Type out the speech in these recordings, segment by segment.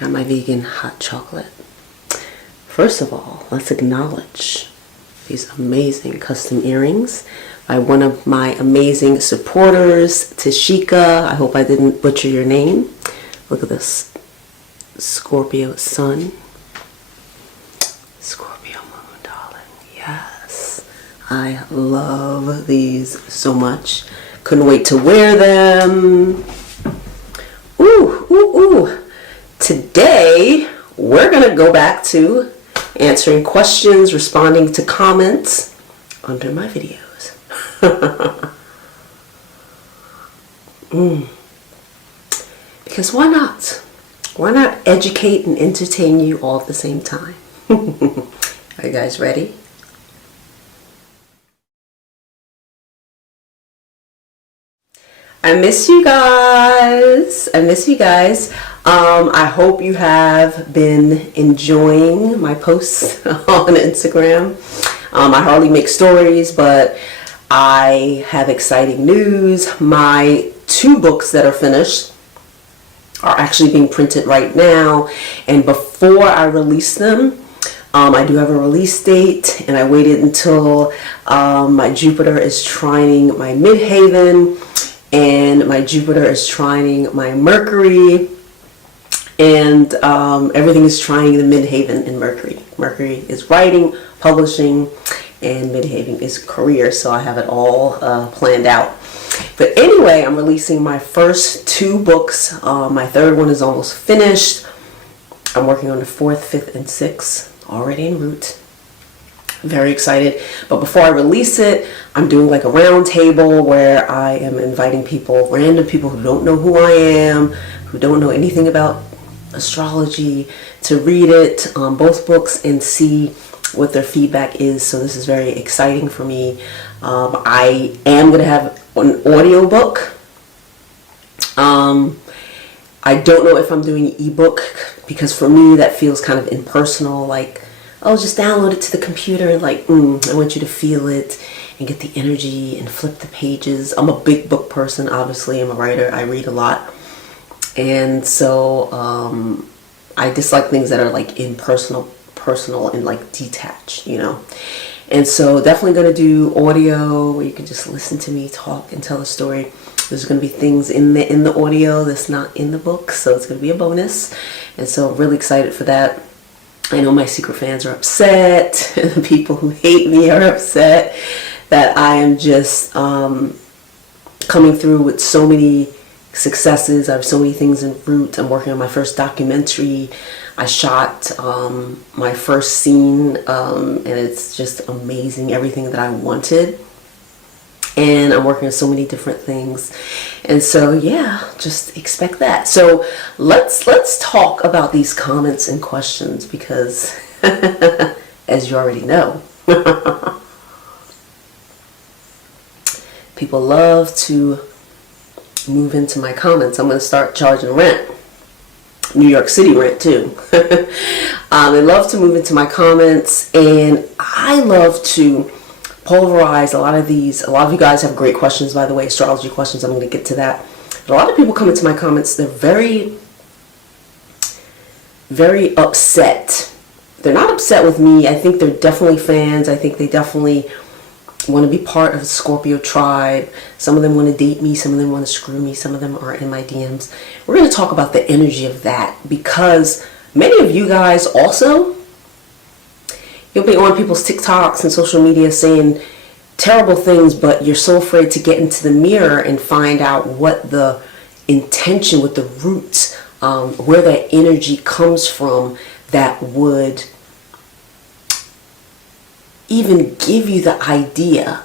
I got my vegan hot chocolate. First of all, let's acknowledge these amazing custom earrings by one of my amazing supporters, Tashika. I hope I didn't butcher your name. Look at this. Scorpio Sun. Scorpio Moon, darling. Yes. I love these so much. Couldn't wait to wear them. Ooh, ooh, ooh. Today, we're going to go back to answering questions, responding to comments under my videos. Because why not? Why not educate and entertain you all at the same time? Are you guys ready? I miss you guys. I hope you have been enjoying my posts on Instagram. I hardly make stories, but I have exciting news. My 2 books that are finished are actually being printed right now, and before I release them, I do have a release date, and I waited until my Jupiter is trining my midheaven, and my Jupiter is trining my Mercury, and everything is trining the midheaven in Mercury. Mercury is writing, publishing, and midheaven is career, so I have it all planned out. But anyway, I'm releasing my first 2 books. My 3rd one is almost finished. I'm working on the 4th, 5th, and 6th, already en route. Very excited. But before I release it, I'm doing like a round table where I am inviting people, random people who don't know who I am, who don't know anything about astrology, to read it, both books, and see what their feedback is. So this is very exciting for me. I am going to have an audio book. I don't know if I'm doing ebook, because for me that feels kind of impersonal, like, oh, just download it to the computer and like, I want you to feel it and get the energy and flip the pages. I'm a big book person, obviously. I'm a writer. I read a lot. And so I dislike things that are like impersonal, personal, and like detached, you know. And so definitely going to do audio where you can just listen to me talk and tell a story. There's going to be things in the audio that's not in the book, so it's going to be a bonus. And so I'm really excited for that. I know my secret fans are upset, and the people who hate me are upset that I am just coming through with so many successes. I have so many things en route. I'm working on my first documentary. I shot my first scene, and it's just amazing, everything that I wanted. And I'm working on so many different things. And so, yeah, just expect that. So let's talk about these comments and questions, because as you already know, people love to move into my comments. I'm going to start charging rent. New York City rent too. They love to move into my comments, and I love to polarize a lot of these. A lot of you guys have great questions, by the way, astrology questions. I'm going to get to that. But a lot of people come into my comments, they're very, very upset. They're not upset with me. I think they're definitely fans. I think they definitely want to be part of the Scorpio tribe. Some of them want to date me. Some of them want to screw me. Some of them are in my DMs. We're going to talk about the energy of that, because many of you guys also, you'll be on people's TikToks and social media saying terrible things, but you're so afraid to get into the mirror and find out what the intention, what the roots, where that energy comes from, that would even give you the idea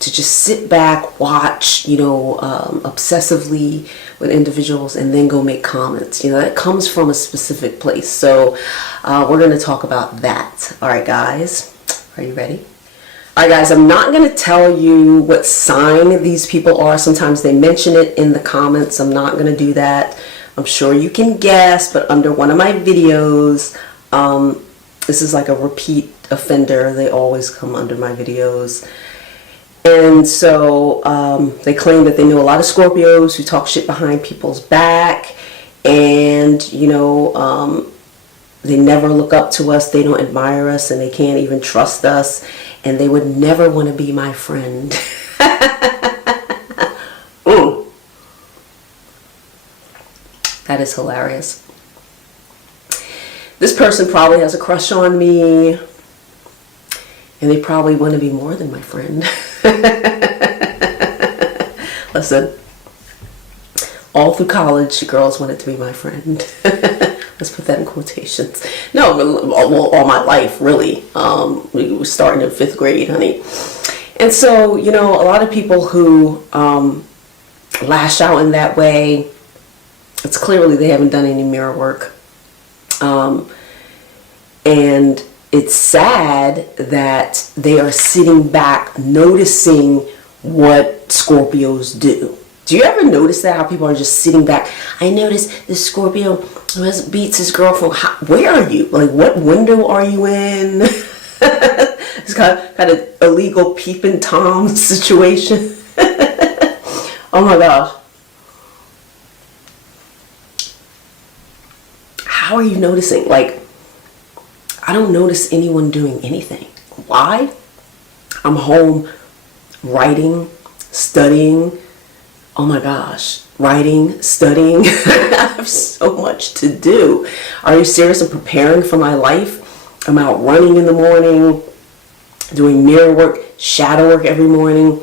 to just sit back, watch, you know, obsessively with individuals, and then go make comments. You know, that comes from a specific place. So we're going to talk about that. All right, guys, are you ready? All right, guys, I'm not going to tell you what sign these people are. Sometimes they mention it in the comments. I'm not going to do that. I'm sure you can guess, but under one of my videos, this is like a repeat offender. They always come under my videos. And so they claim that they know a lot of Scorpios who talk shit behind people's back, And, you know, they never look up to us, they don't admire us, and they can't even trust us, and they would never want to be my friend. That is hilarious. This person probably has a crush on me, and they probably want to be more than my friend. Listen, all through college, girls wanted to be my friend. Let's put that in quotations. No, well, all my life, really. We were starting in 5th grade, honey. And so, you know, a lot of people who lash out in that way, it's clearly they haven't done any mirror work. And it's sad that they are sitting back noticing what Scorpios do. Do you ever notice that, how people are just sitting back? I noticed this Scorpio beats his girlfriend. Where are you? Like, what window are you in? It's kind of illegal peeping Tom situation. Oh my gosh. How are you noticing? Like, I don't notice anyone doing anything. Why? I'm home writing, studying. Oh my gosh, writing, studying. I have so much to do. Are you serious? I'm preparing for my life. I'm out running in the morning, doing mirror work, shadow work every morning,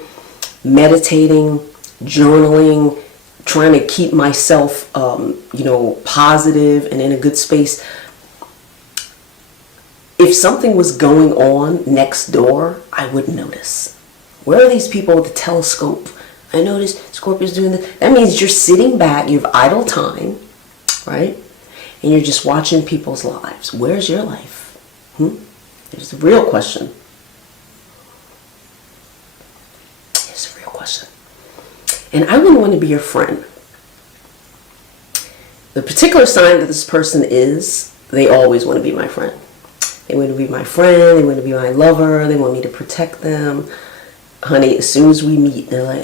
meditating, journaling, trying to keep myself, you know, positive and in a good space. If something was going on next door, I would notice. Where are these people with the telescope? I noticed Scorpio's doing this. That means you're sitting back, you have idle time, right? And you're just watching people's lives. Where's your life? There's the real question. Here's the real question. And I wouldn't want to be your friend. The particular sign that this person is, they always want to be my friend. They want to be my friend, they want to be my lover, they want me to protect them. Honey, as soon as we meet, they're like,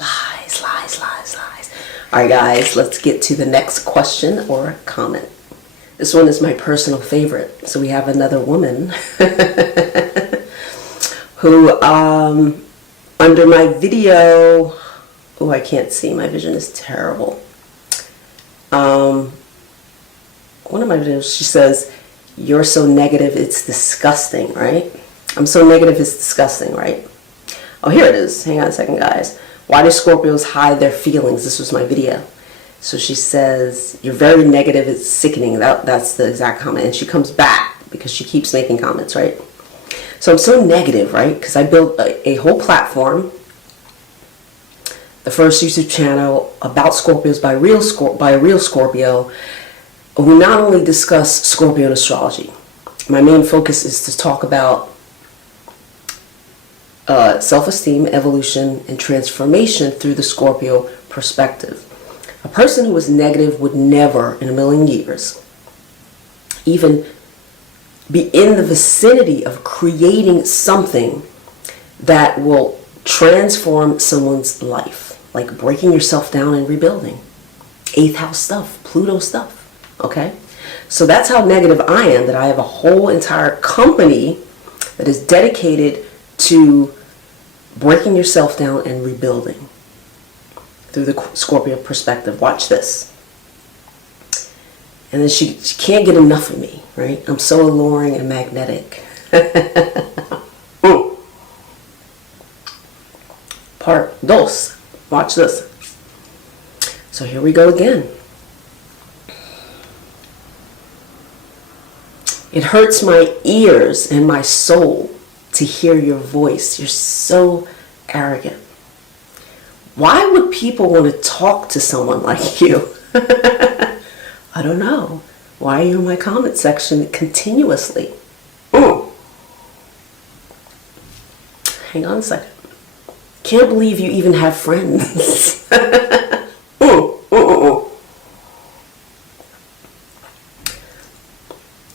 lies, lies, lies, lies. All right, guys, let's get to the next question or comment. This one is my personal favorite. So we have another woman who, under my video, oh, I can't see. My vision is terrible. One of my videos, she says, "You're so negative, it's disgusting," right? I'm so negative, it's disgusting, right? Oh, here it is. Hang on a second, guys. Why do Scorpios hide their feelings? This was my video. So she says, "You're very negative, it's sickening." That's the exact comment. And she comes back because she keeps making comments, right? So I'm so negative, right? Because I built a whole platform, the first YouTube channel about Scorpios by a real Scorpio. We not only discuss Scorpio and astrology. My main focus is to talk about self-esteem, evolution, and transformation through the Scorpio perspective. A person who is negative would never in a million years even be in the vicinity of creating something that will transform someone's life, like breaking yourself down and rebuilding. 8th house stuff, Pluto stuff. Okay, so that's how negative I am, that I have a whole entire company that is dedicated to breaking yourself down and rebuilding through the Scorpio perspective. Watch this. And then she can't get enough of me, right? I'm so alluring and magnetic. Part dos. Watch this. So here we go again. It hurts my ears and my soul to hear your voice. You're so arrogant. Why would people want to talk to someone like you? I don't know. Why are you in my comment section continuously? Hang on a second. Can't believe you even have friends.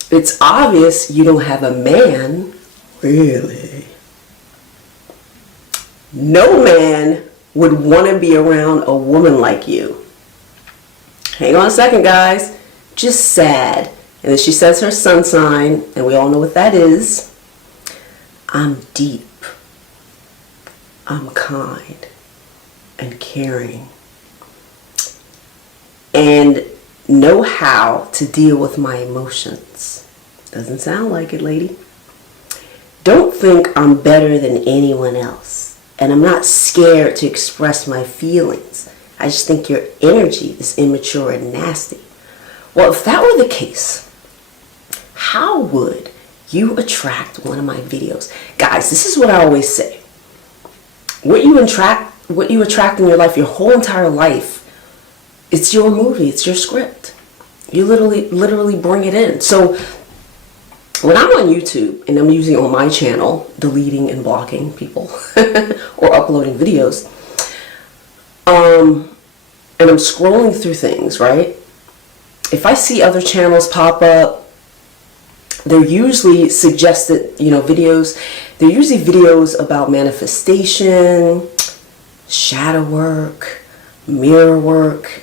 It's obvious you don't have a man. Really? No man would want to be around a woman like you? Hang on a second, guys. Just sad. And then she says her sun sign, and we all know what that is. I'm deep. I'm kind and caring. And know how to deal with my emotions. Doesn't sound like it, lady. Don't think I'm better than anyone else. And I'm not scared to express my feelings. I just think your energy is immature and nasty. Well, if that were the case, how would you attract one of my videos? Guys, this is what I always say. What you attract in your life, your whole entire life, it's your movie, it's your script. You literally bring it in. So when I'm on YouTube and I'm using on my channel, deleting and blocking people or uploading videos, and I'm scrolling through things, right? If I see other channels pop up, they're usually suggested, videos. They're usually videos about manifestation, shadow work, mirror work,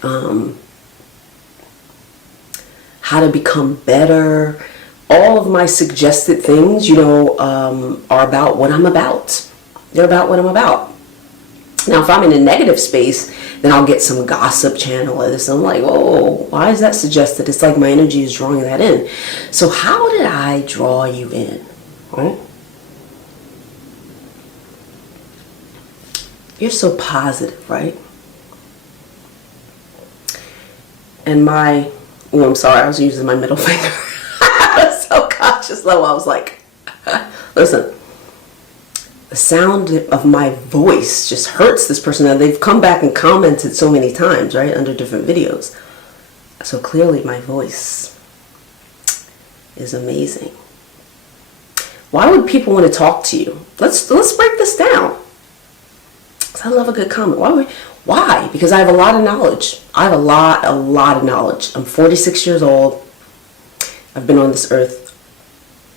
how to become better. All of my suggested things, are about what I'm about. They're about what I'm about. Now, if I'm in a negative space, then I'll get some gossip channel or this. I'm like, whoa, why is that suggested? It's like my energy is drawing that in. So how did I draw you in? Right? You're so positive, right? And I'm sorry, I was using my middle finger. I was so conscious level. I was like, listen. The sound of my voice just hurts this person. Now, they've come back and commented so many times, right, under different videos. So clearly my voice is amazing. Why would people want to talk to you? Let's break this down. 'Cause I love a good comment. Why? Because I have a lot of knowledge. I have a lot of knowledge. I'm 46 years old. I've been on this earth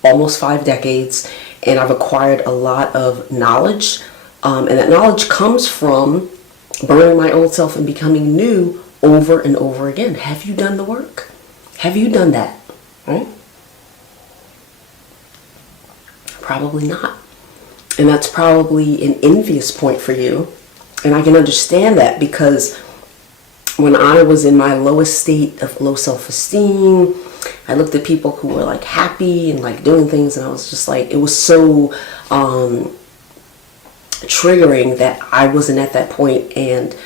almost 5 decades. And I've acquired a lot of knowledge. And that knowledge comes from burning my old self and becoming new over and over again. Have you done the work? Have you done that? Right? Probably not. And that's probably an envious point for you. And I can understand that, because when I was in my lowest state of low self-esteem, I looked at people who were like happy and like doing things, and I was just like, it was so triggering that I wasn't at that point, and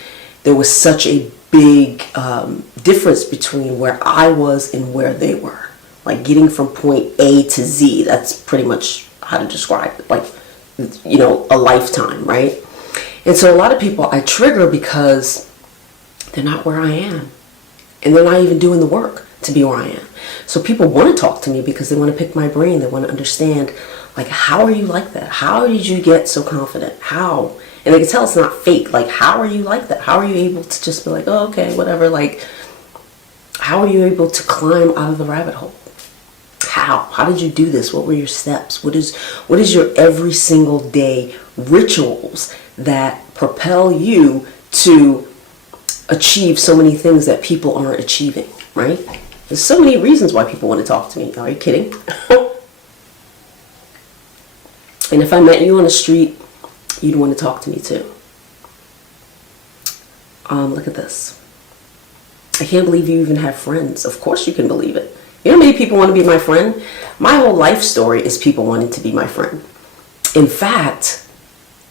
there was such a big difference between where I was and where they were. Like getting from point A to Z, that's pretty much how to describe it, like, a lifetime, right? And so a lot of people I trigger because they're not where I am, and they're not even doing the work to be where I am. So people want to talk to me because they want to pick my brain. They want to understand, like, how are you like that? How did you get so confident? How? And they can tell it's not fake. Like, how are you like that? How are you able to just be like, oh, okay, whatever. Like, how are you able to climb out of the rabbit hole? How did you do this? What were your steps? What is your every single day rituals that propel you to achieve so many things that people aren't achieving, right? There's so many reasons why people want to talk to me. Are you kidding? And if I met you on the street, you'd want to talk to me too. Look at this. I can't believe you even have friends. Of course you can believe it. You know how many people want to be my friend? My whole life story is people wanting to be my friend. In fact,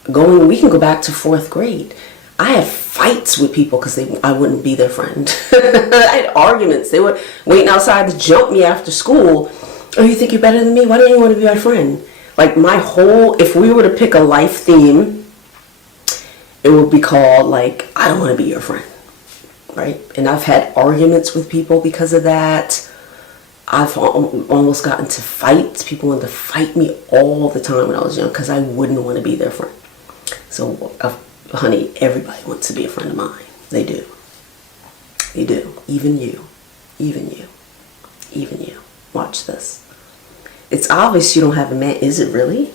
we can go back to 4th grade. I had fights with people because I wouldn't be their friend. I had arguments. They were waiting outside to jump me after school. Oh, you think you're better than me? Why don't you want to be my friend? Like, if we were to pick a life theme, it would be called, like, I don't want to be your friend, right? And I've had arguments with people because of that. I've almost gotten to fights. People wanted to fight me all the time when I was young because I wouldn't want to be their friend. So, honey, everybody wants to be a friend of mine. They do. They do. Even you. Even you. Even you. Watch this. It's obvious you don't have a man. Is it really?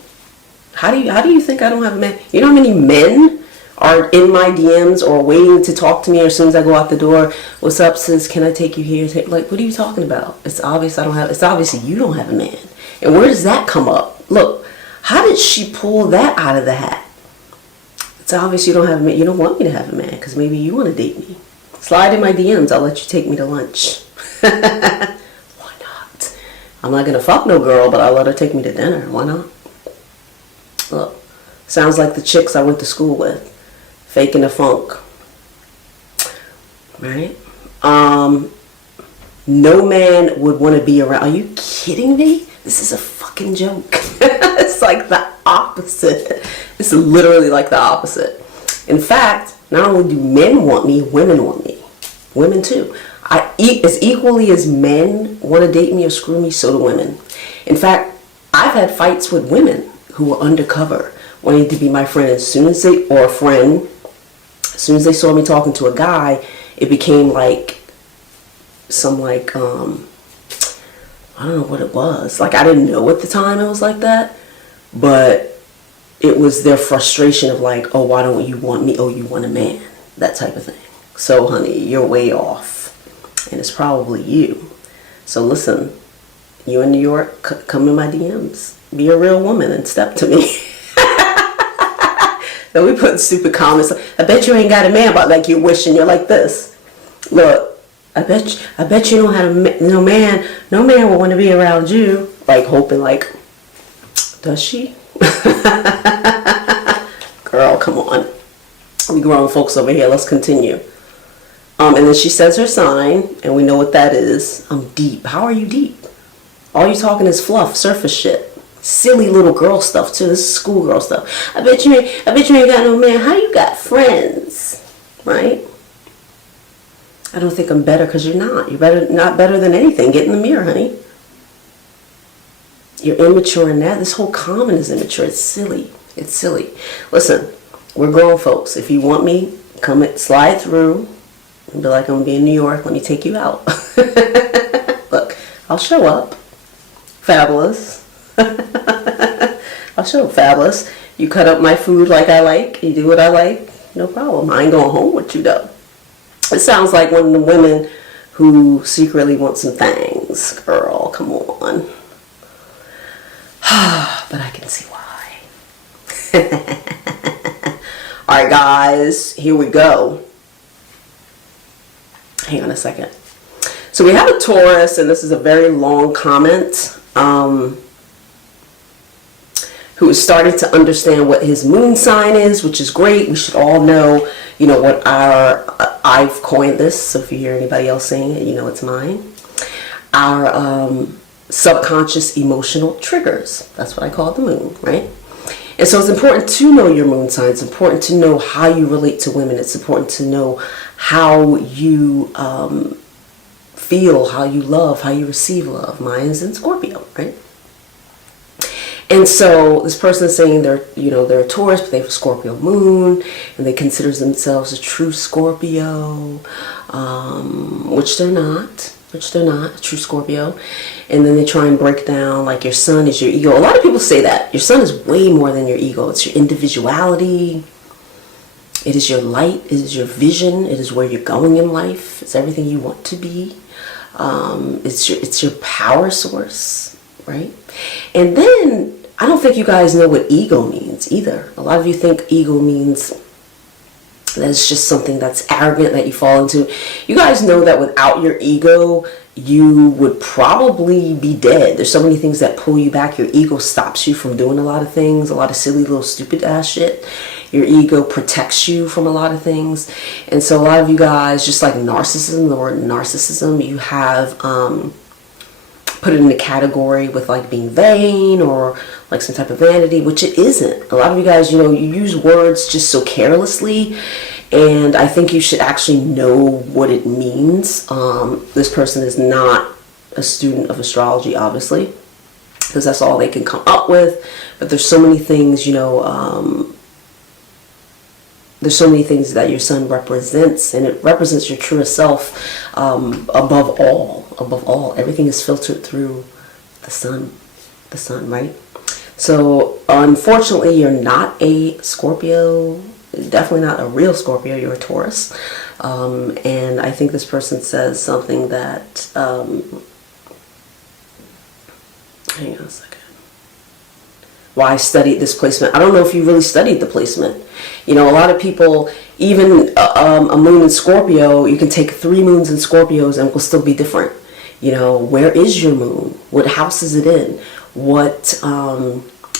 How do you think I don't have a man? You know how many men are in my DMs or waiting to talk to me, or as soon as I go out the door, what's up, sis? Can I take you here? Like, what are you talking about? It's obvious it's obviously you don't have a man. And where does that come up? Look, how did she pull that out of the hat? It's obvious you don't have a man. You don't want me to have a man because maybe you want to date me. Slide in my DMs. I'll let you take me to lunch. Why not? I'm not going to fuck no girl, but I'll let her take me to dinner. Why not? Look, sounds like the chicks I went to school with. Faking the funk. Right? No man would want to be around. Are you kidding me? This is a fucking joke. It's like the opposite. It's literally like the opposite. In fact, not only do men want me, women want me. Women too. As equally as men want to date me or screw me, so do women. In fact, I've had fights with women who were undercover, wanting to be my friend. As soon as they saw me talking to a guy, it became like some I don't know what it was. Like, I didn't know at the time it was like that, but it was their frustration of like, oh, why don't you want me? Oh, you want a man. That type of thing. So, honey, you're way off. And it's probably you. So, listen, you in New York, come in my DMs. Be a real woman and step to me. Then we put stupid comments. I bet you ain't got a man, but like you're wishing you're like this. Look. I bet you don't have no man will want to be around you. Like, hoping, like, does she? Girl, come on. We grown folks over here. Let's continue. And then she says her sign, and we know what that is. I'm deep. How are you deep? All you talking is fluff, surface shit. Silly little girl stuff too. This is schoolgirl stuff. I bet you ain't got no man. How you got friends? Right? I don't think I'm better because you're not. You're not better than anything. Get in the mirror, honey. You're immature in that. This whole comment is immature. It's silly. It's silly. Listen, we're grown folks. If you want me, slide through and be like, I'm going to be in New York. Let me take you out. Look, I'll show up. Fabulous. I'll show up fabulous. You cut up my food like I like. You do what I like. No problem. I ain't going home with you, though. It sounds like one of the women who secretly want some things. Girl, come on. But I can see why. Alright, guys. Here we go. Hang on a second. So we have a Taurus, and this is a very long comment. Who is starting to understand what his moon sign is, which is great. We should all know, what I've coined this, so if you hear anybody else saying it, you know it's mine. Our subconscious emotional triggers. That's what I call the moon, right? And so it's important to know your moon sign. It's important to know how you relate to women. It's important to know how you feel, how you love, how you receive love. Mine's in Scorpio, right? And so this person is saying they're a Taurus, but they have a Scorpio moon, and they consider themselves a true Scorpio, which they're not, a true Scorpio. And then they try and break down, like, your sun is your ego. A lot of people say that. Your sun is way more than your ego. It's your individuality. It is your light. It is your vision. It is where you're going in life. It's everything you want to be. It's your power source, right? And then I don't think you guys know what ego means either. A lot of you think ego means that it's just something that's arrogant that you fall into. You guys know that without your ego, you would probably be dead. There's so many things that pull you back. Your ego stops you from doing a lot of things, a lot of silly little stupid ass shit. Your ego protects you from a lot of things. And so a lot of you guys, just like narcissism, the word narcissism, you have put it in a category with like being vain or like some type of vanity, which it isn't. A lot of you guys, you use words just so carelessly, and I think you should actually know what it means. This person is not a student of astrology, obviously, because that's all they can come up with. But there's so many things, there's so many things that your sun represents, and it represents your truest self. Above all, everything is filtered through the sun, right? So unfortunately, you're not a Scorpio. definitely not a real Scorpio, you're a Taurus. And I think this person says something that, hang on a second. Why I studied this placement. I don't know if you really studied the placement. You know, a lot of people, even a moon in Scorpio, you can take 3 moons in Scorpios and it will still be different. You know, where is your moon? What house is it in? What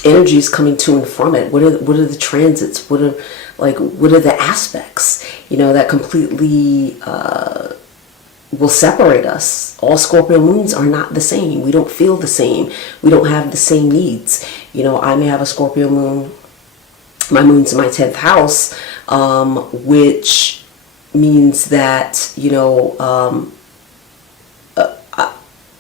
energy is coming to and from it? What are the transits? What are the aspects? You know, that completely will separate us. All Scorpio moons are not the same. We don't feel the same. We don't have the same needs. You know, I may have a Scorpio moon. My moon's in my 10th house, which means that, you know,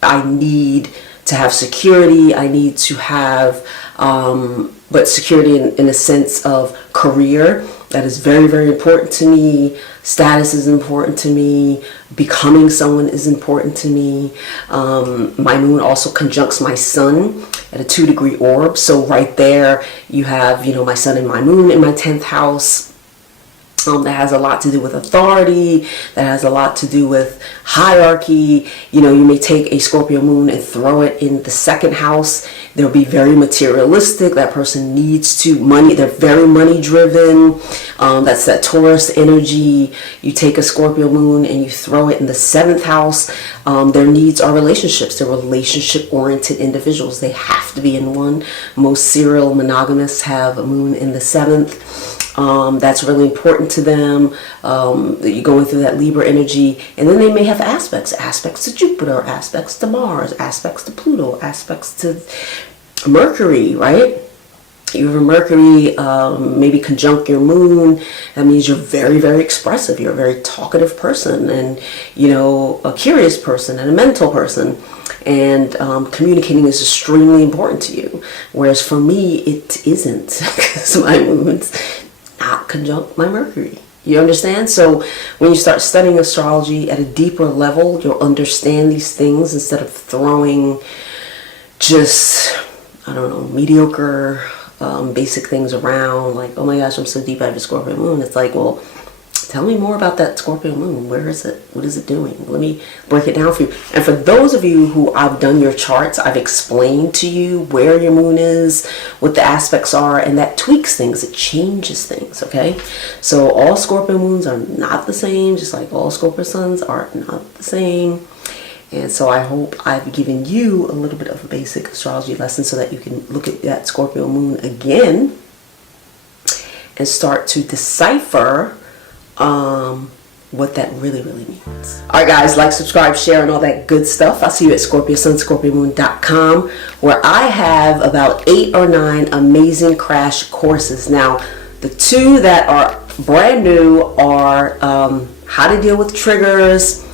I need to have security. I need to have, but security in a sense of career. That is very, very important to me. Status is important to me. Becoming someone is important to me. My moon also conjuncts my sun at a 2-degree orb. So right there you have, you know, my sun and my moon in my 10th house. That has a lot to do with authority, that has a lot to do with hierarchy. You know, you may take a Scorpio moon and throw it in the 2nd house. They'll be very materialistic. That person needs to money. They're very money driven. That's that Taurus energy. You take a Scorpio moon and you throw it in the 7th house. Their needs are relationships. They're relationship oriented individuals. They have to be in one. Most serial monogamists have a moon in the 7th. That's really important to them. You're going through that Libra energy, and then they may have aspects to Jupiter, aspects to Mars, aspects to Pluto, aspects to Mercury, right? You have a Mercury maybe conjunct your moon. That means you're very, very expressive. You're a very talkative person, and, you know, a curious person and a mental person. And communicating is extremely important to you. Whereas for me, it isn't, because my moon's not conjunct my Mercury. You understand? So when you start studying astrology at a deeper level, you'll understand these things instead of throwing just, I don't know, mediocre, basic things around. Like, oh my gosh, I'm so deep out of the Scorpio moon. It's like, well, tell me more about that Scorpio moon. Where is it? What is it doing? Let me break it down for you. And for those of you who I've done your charts, I've explained to you where your moon is, what the aspects are, and that tweaks things. It changes things, okay? So all Scorpio moons are not the same, just like all Scorpio suns are not the same. And so I hope I've given you a little bit of a basic astrology lesson so that you can look at that Scorpio moon again and start to decipher what that really means. Alright guys, like, subscribe, share, and all that good stuff. I'll see you at ScorpioSunScorpioMoon.com, where I have about 8 or 9 amazing crash courses. Now, the 2 that are brand new are how to deal with triggers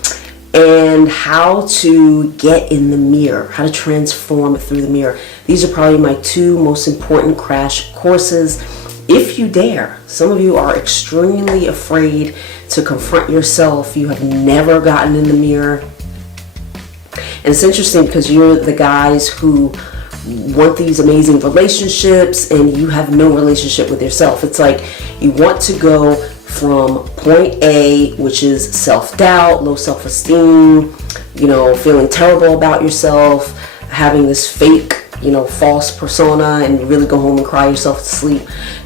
and how to get in the mirror, how to transform through the mirror. These are probably my 2 most important crash courses. If you dare. Some of you are extremely afraid to confront yourself. You have never gotten in the mirror. And it's interesting because you're the guys who want these amazing relationships and you have no relationship with yourself. It's like you want to go from point A, which is self-doubt, low self-esteem, you know, feeling terrible about yourself, having this fake, you know, false persona, and you really go home and cry yourself to sleep,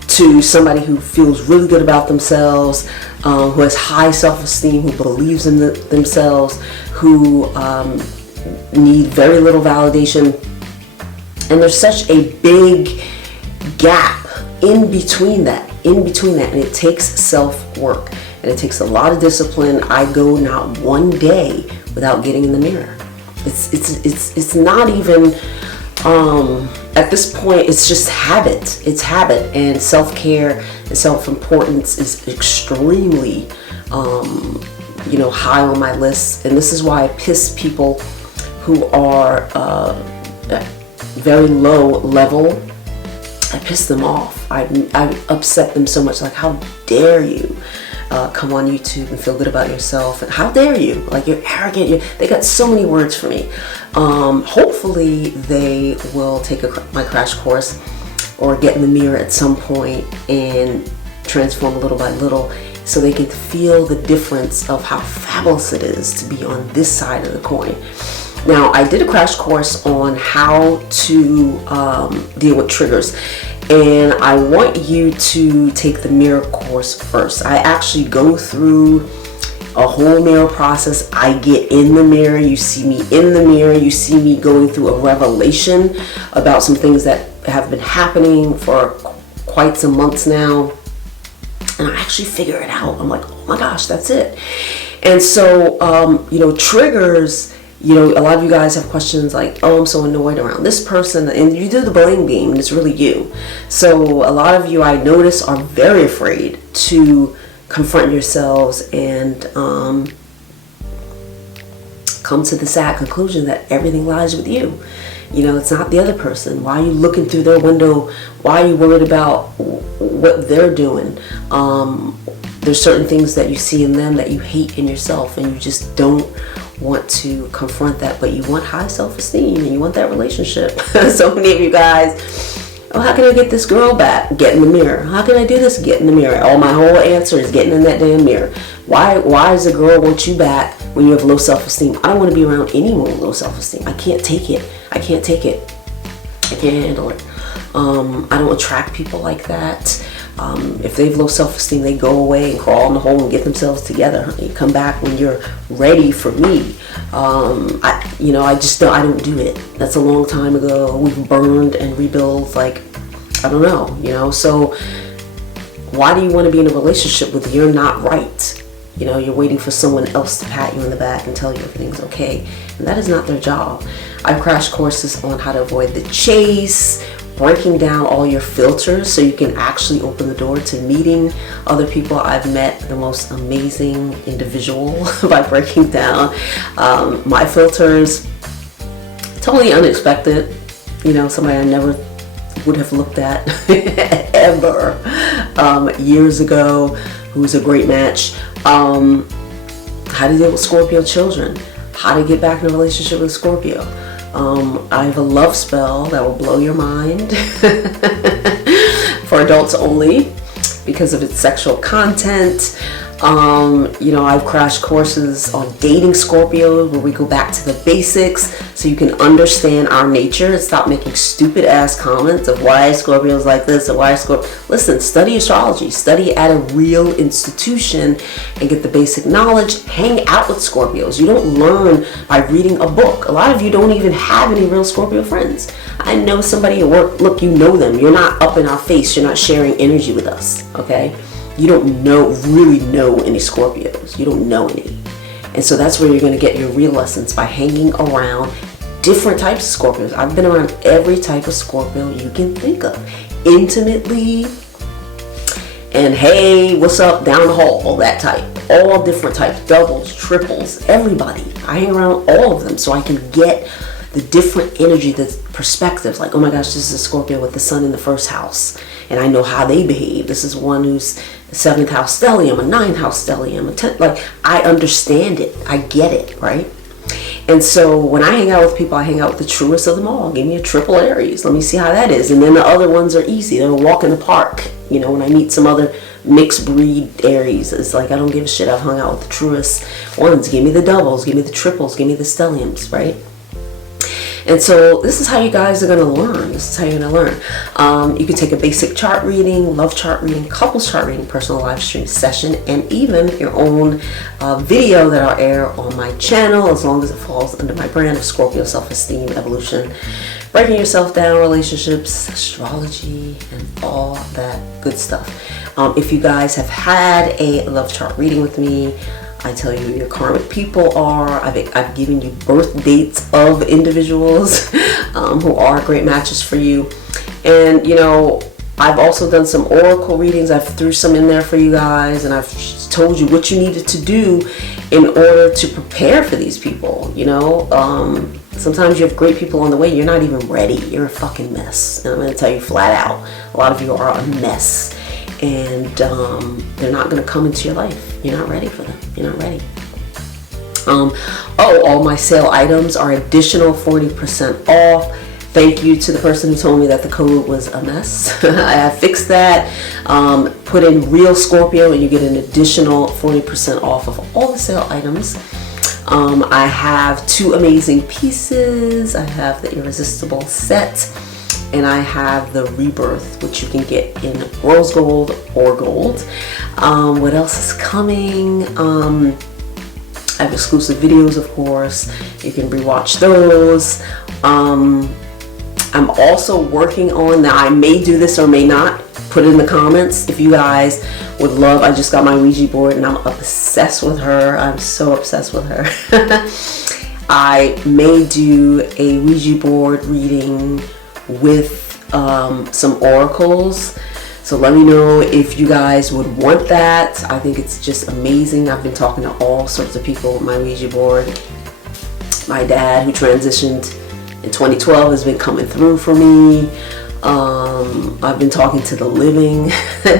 to somebody who feels really good about themselves, who has high self-esteem, who believes in themselves, who need very little validation. And there's such a big gap in between that, and it takes self-work, and it takes a lot of discipline. I go not one day without getting in the mirror. It's not even at this point, it's just habit. It's habit, and self-care and self-importance is extremely you know, high on my list. And this is why I piss people who are very low level. I piss them off. I upset them so much. Like, how dare you come on YouTube and feel good about yourself? And how dare you? Like, you're arrogant. They got so many words for me. Hopefully they will take my crash course or get in the mirror at some point and transform little by little, so they can feel the difference of how fabulous it is to be on this side of the coin. Now, I did a crash course on how to deal with triggers, and I want you to take the mirror course first. I actually go through a whole mirror process. I get in the mirror, you see me in the mirror, you see me going through a revelation about some things that have been happening for quite some months now, and I actually figure it out. I'm like, oh my gosh, that's it. And so triggers, a lot of you guys have questions like, oh, I'm so annoyed around this person, and you do the blame game, and it's really you. So a lot of you, I notice, are very afraid to confront yourselves and come to the sad conclusion that everything lies with you. It's not the other person. Why are you looking through their window? Why are you worried about what they're doing? There's certain things that you see in them that you hate in yourself, and you just don't want to confront that, but you want high self-esteem and you want that relationship. So many of you guys, oh, how can I get this girl back? Get in the mirror. How can I do this? Get in the mirror. Oh, my whole answer is getting in that damn mirror. Why does a girl want you back when you have low self-esteem? I don't want to be around anyone with low self-esteem. I can't take it. I can't handle it. I don't attract people like that. If they have low self-esteem, they go away and crawl in the hole and get themselves together. You come back when you're ready for me. I don't do it. That's a long time ago. We've burned and rebuilt, I don't know, so why do you want to be in a relationship with you're not right? You're waiting for someone else to pat you on the back and tell you everything's okay. And that is not their job. I've crashed courses on how to avoid the chase, breaking down all your filters so you can actually open the door to meeting other people. I've met the most amazing individual by breaking down my filters. Totally unexpected. Somebody I never would have looked at ever years ago, who's a great match. How to deal with Scorpio children, how to get back in a relationship with Scorpio. I have a love spell that will blow your mind for adults only because of its sexual content. I've crashed courses on dating Scorpio where we go back to the basics so you can understand our nature and stop making stupid ass comments of why Scorpio's like this or why Scorpio. Listen, study astrology, study at a real institution and get the basic knowledge. Hang out with Scorpios. You don't learn by reading a book. A lot of you don't even have any real Scorpio friends. I know somebody at work, look, you know them. You're not up in our face. You're not sharing energy with us, okay? You don't really know any Scorpios. You don't know any. And so that's where you're going to get your real lessons, by hanging around different types of Scorpios. I've been around every type of Scorpio you can think of. Intimately, and hey, what's up, down the hall, that type. All different types, doubles, triples, everybody. I hang around all of them so I can get the different energy, the perspectives. Like, oh my gosh, this is a Scorpio with the sun in the first house, and I know how they behave. This is one who's 7th house stellium, a 9th house stellium, a 10th. I understand it. I get it, right? And so when I hang out with people, I hang out with the truest of them all. Give me a triple Aries. Let me see how that is. And then the other ones are easy. They're a walk in the park. When I meet some other mixed breed Aries, it's like, I don't give a shit. I've hung out with the truest ones. Give me the doubles. Give me the triples. Give me the stelliums, right? And so this is how you guys are going to learn. This is how you're going to learn. You can take a basic chart reading, love chart reading, couples chart reading, personal live stream session, and even your own video that I'll air on my channel, as long as it falls under my brand of Scorpio Self-Esteem Evolution. Breaking yourself down, relationships, astrology, and all that good stuff. If you guys have had a love chart reading with me, I tell you who your karmic people are. I've given you birth dates of individuals who are great matches for you. And, I've also done some oracle readings. I've threw some in there for you guys, and I've told you what you needed to do in order to prepare for these people. Sometimes you have great people on the way. You're not even ready. You're a fucking mess. And I'm going to tell you flat out, a lot of you are a mess. And they're not going to come into your life. You're not ready for them. You're not ready. All my sale items are additional 40% off. Thank you to the person who told me that the code was a mess. I have fixed that. Put in Real Scorpio and you get an additional 40% off of all the sale items. I have 2 amazing pieces. I have the Irresistible set and I have the Rebirth, which you can get in rose gold or gold. What else is coming? I have exclusive videos, of course. You can rewatch those. I'm also working on, now I may do this or may not, put it in the comments if you guys would love. I just got my Ouija board and I'm obsessed with her. I'm so obsessed with her. I may do a Ouija board reading with some oracles. So let me know if you guys would want that. I think it's just amazing. I've been talking to all sorts of people with my Ouija board. My dad, who transitioned in 2012, has been coming through for me. I've been talking to the living,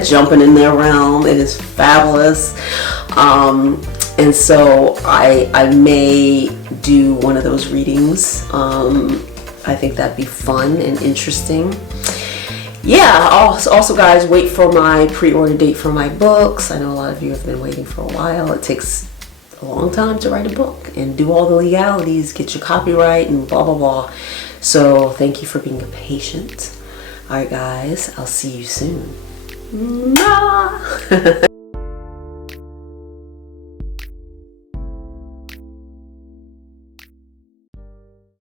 jumping in their realm. It is fabulous. And so I may do one of those readings. I think that'd be fun and interesting. Yeah, also guys, wait for my pre-order date for my books. I know a lot of you have been waiting for a while. It takes a long time to write a book and do all the legalities, get your copyright and blah, blah, blah. So thank you for being patient. All right, guys, I'll see you soon. Mwah!